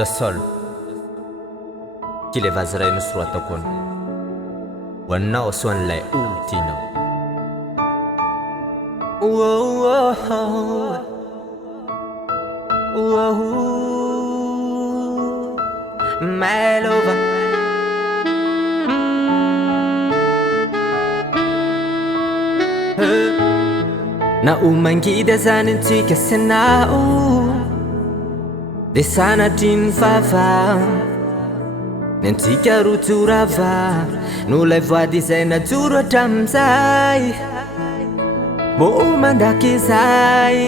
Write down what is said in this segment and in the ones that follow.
Jasol kile vaziray nusru atakon wanao swanlay ultino my lover na umangida zanintsika sanao de sanatrin fava nentsika rotorava no lay voady izay najoro hatramizay mo mandaky izay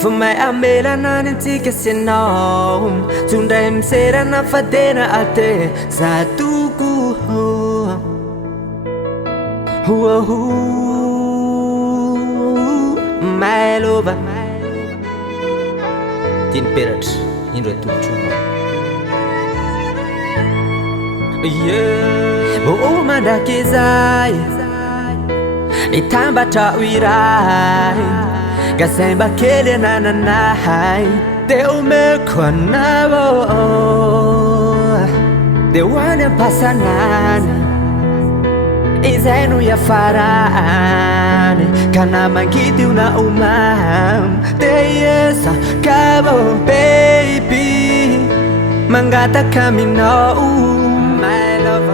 fa may amelana nentsika sy anao tsondray miserana fa tena ate za toko my lover tin peratra indro atolotronao mandraky izay itambatra ho iray gazay mba kely anananahay de omeko anao de hoany ampasanany izay no iafarany ka namangidy io na omam de iesa kabo baby mangataka aminao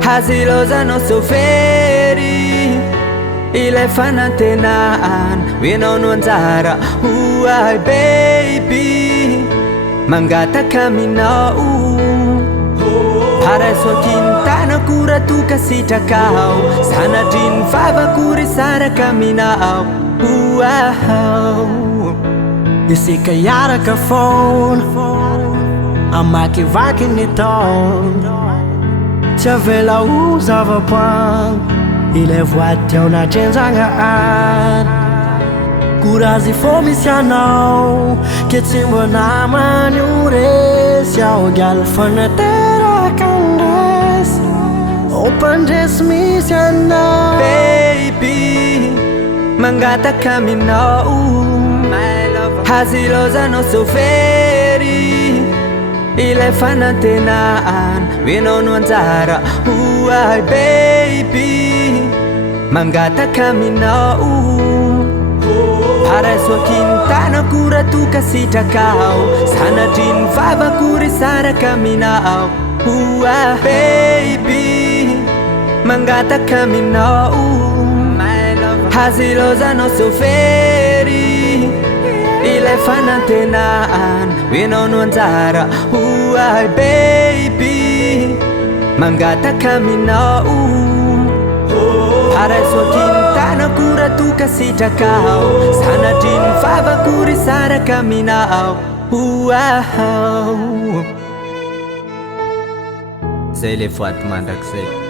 hazilozanao sovery ilay fanantenaan hoenao no anjara hoay baby mangataka aminao paraisoakintanako ratoka sitrakao sanadriny vavakory saraka aminao isika iaraka fona amakivaky ny taona tsy avela ho zava-poagno ilay voady teo natrenjagna any korazy fô misy anao ke tsy mbo namany ho resy aho gialo fanateraka andresy ompandresy misy anao baby mangataka aminao hazilozanao sovery ilay fanantenaan hoenao no anjara hoay baby mangataka aminao paraisoakintanako ratoka sitrakao sanadriny vavakory saraka aminao baby mangataka aminao hazilozanao sovery ilay fanantenaan hoenao no anjara hoay baby mangataka aminao paraisoakintanako ratoka sitrakao sanadriny vavakory saraka aminao zay le voady mandrakizay